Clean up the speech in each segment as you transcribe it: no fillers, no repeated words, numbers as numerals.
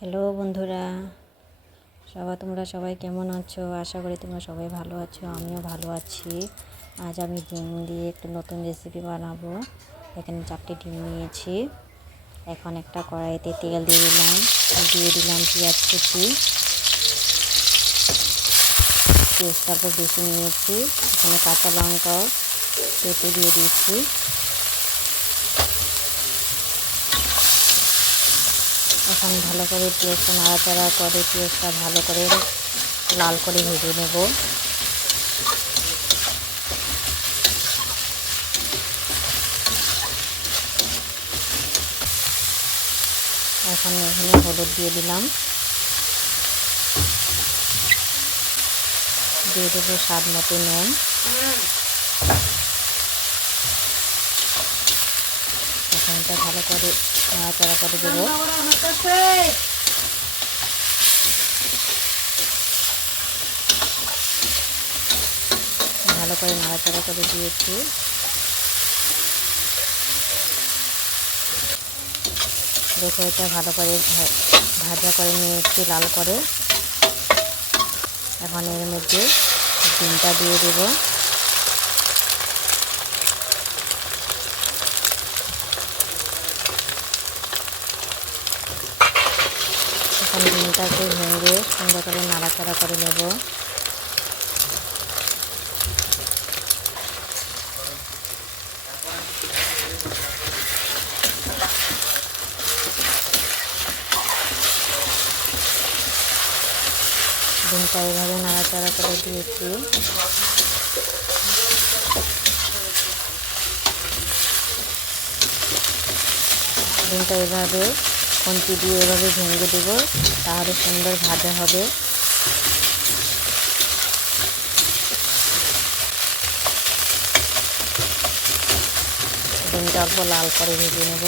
Hello বন্ধুরা, তোমরা সবাই কেমন আছো? আশা করি তোমরা সবাই ভালো আছো, আমিও ভালো আছি। আজ আমি ডিম দিয়ে একটু নতুন রেসিপি বানাবো। এখানে 4টি ডিম নিয়েছি। এখন একটা কড়াইতে তেল দিয়ে দিলাম পেঁয়াজ কুচি, পেঁয়াজটা বেশি নিয়েছি। এখানে কাঁচা লঙ্কা কেটে দিয়ে দিচ্ছি। এখন ভালো করে পেঁয়াজটা নাড়াচাড়া করে পেঁয়াজটা ভালো করে লাল করে ভেজে নেব। এখন এখানে হলুদ দিয়ে দিলাম, দিয়ে দেবো স্বাদ মতো নুন। এখন এটা ভালো করে নাড়াচাড়া করে দেবো। ভালো করে নাড়াচাড়া করে দিয়েছি। দেখো, এটা ভালো করে ভাজা করে নিয়েছি লাল করে। এখন এর মধ্যে ডিমটা দিয়ে দেব। এখন ডিমটাকে ভেঙে সুন্দর করে নাড়াচাড়া করে নেব। ডিমটা এইভাবে নাড়াচাড়া করে দিয়েছি। ডিমটা এভাবে খুন্তি দিয়ে এভাবে ভেঙে দেবো, তাহলে সুন্দর ভাজা হবে। ডিমটা অল্প লাল করে ভেজে নেব।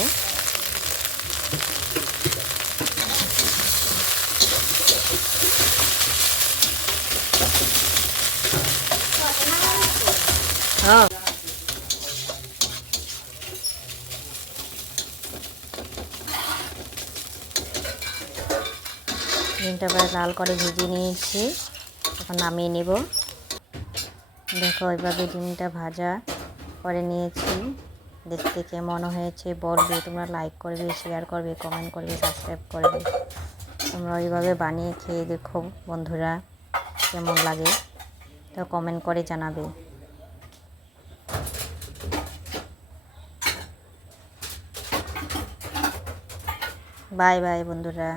ডিমটা প্রায় লাল করে ভেজে নিয়েছি, এখন নামিয়ে নেব। দেখো, এইভাবে ডিমটা ভাজা করে নিয়েছি। দেখতে কেমন হয়েছে বলবে। তোমরা লাইক করবে, শেয়ার করবে, কমেন্ট করবে, সাবস্ক্রাইব করবে। তোমরা এইভাবে বানিয়ে খেয়ে দেখো বন্ধুরা, কেমন লাগে তো কমেন্ট করে জানাবে। বাই বাই বন্ধুরা।